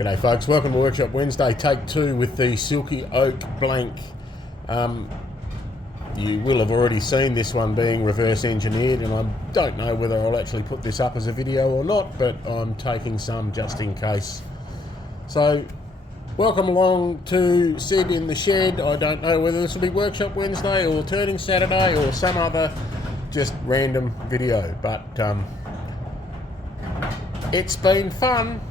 G'day folks, welcome to Workshop Wednesday, take 2 with the Silky Oak blank. You will have already seen this one being reverse engineered, and I don't know whether I'll actually put this up as a video or not, but I'm taking some just in case. So, welcome along to Sid in the Shed. I don't know whether this will be Workshop Wednesday or Turning Saturday or some other just random video, but it's been fun.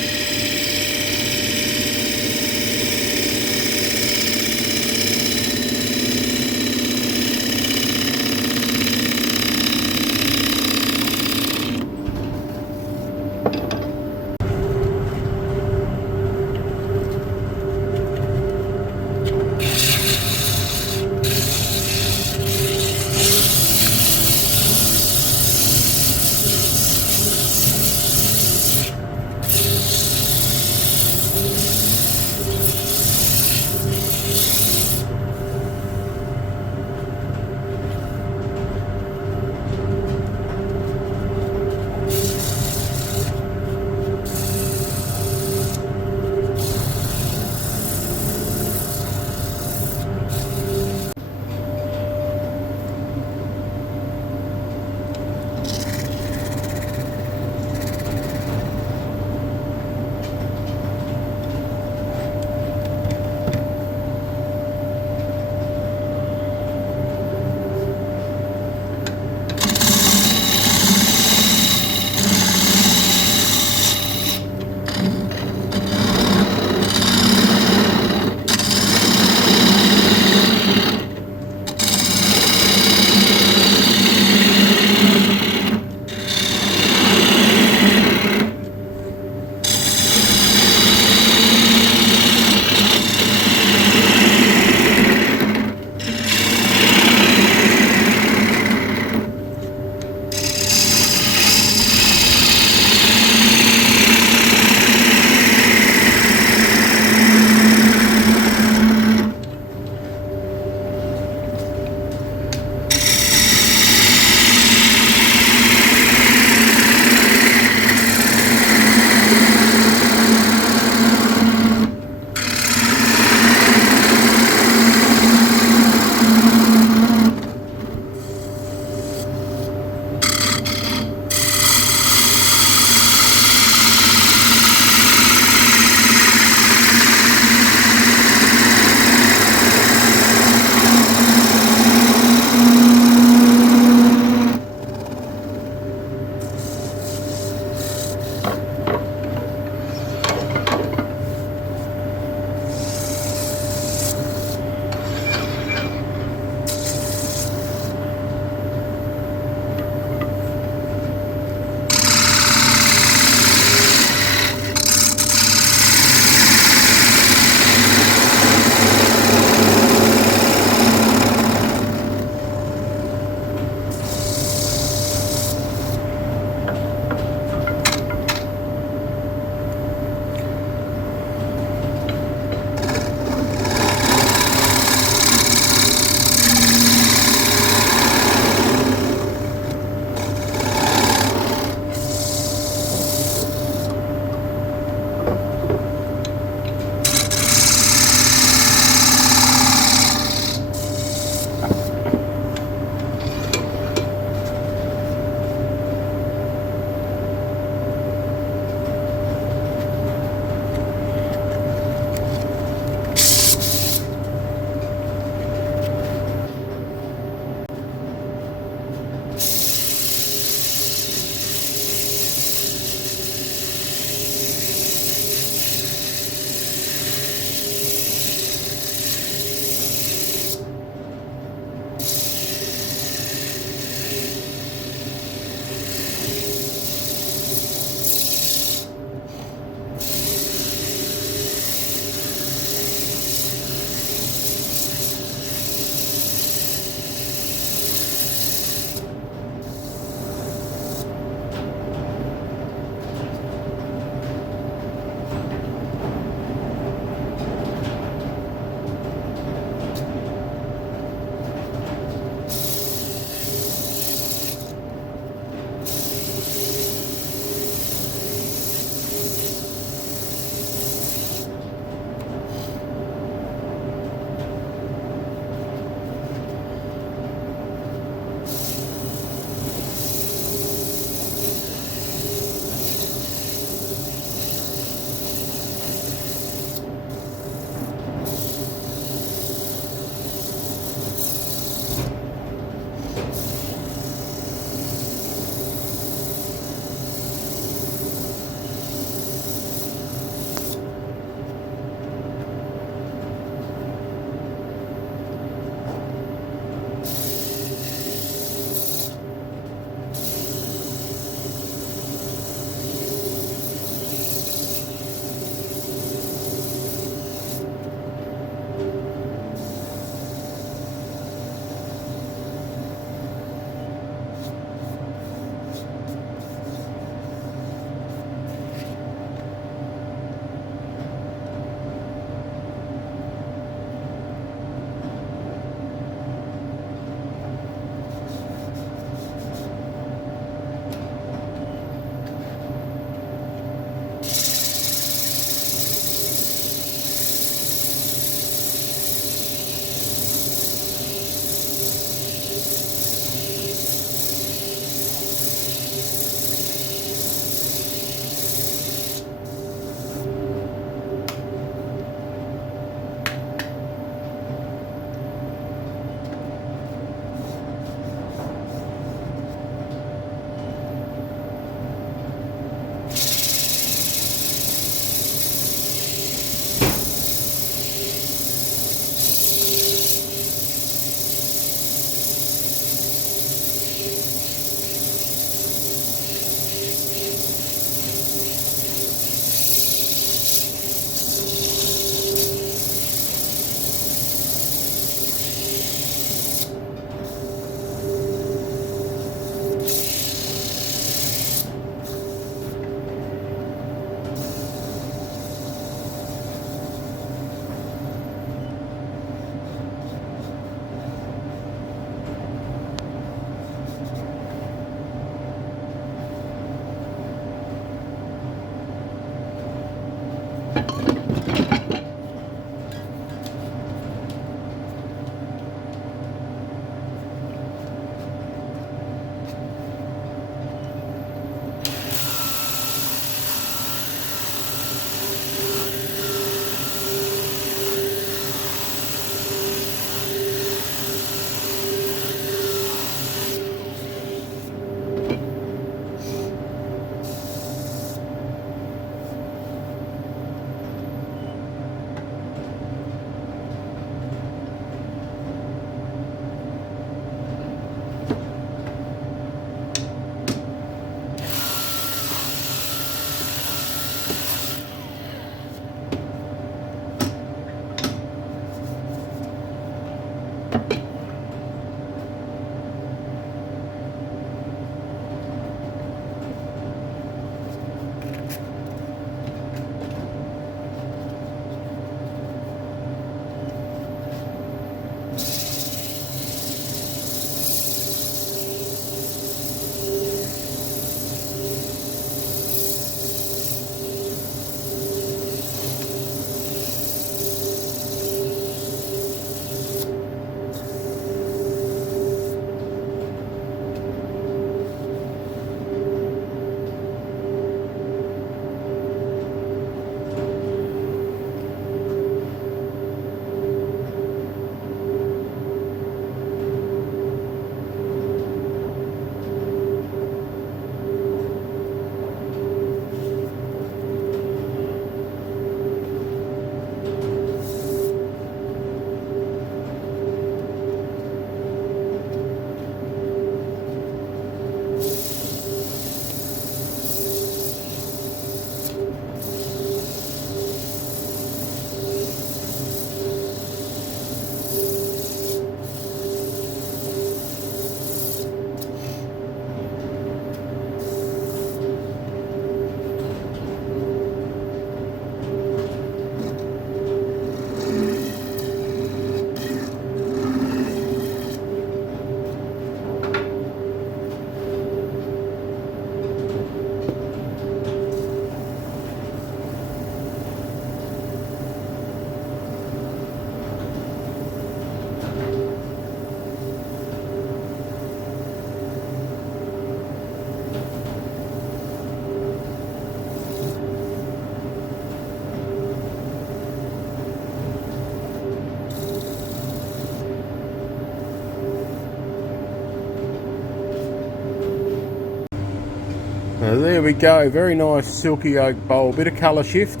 There we go, very nice Silky Oak bowl, bit of colour shift.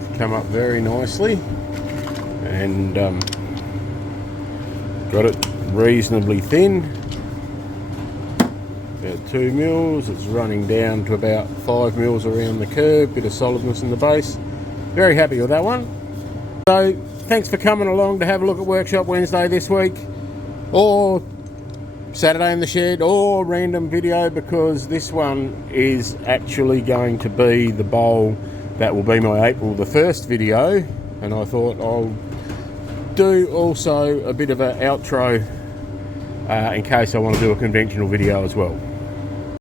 It's come up very nicely and got it reasonably thin, about 2 mils. It's running down to about 5 mils around the curve, bit of solidness in the base. Very happy with that one. So thanks for coming along to have a look at Workshop Wednesday this week, or Saturday in the shed, or random video, because this one is actually going to be the bowl that will be my April the 1st video, and I thought I'll do also a bit of an outro in case I want to do a conventional video as well.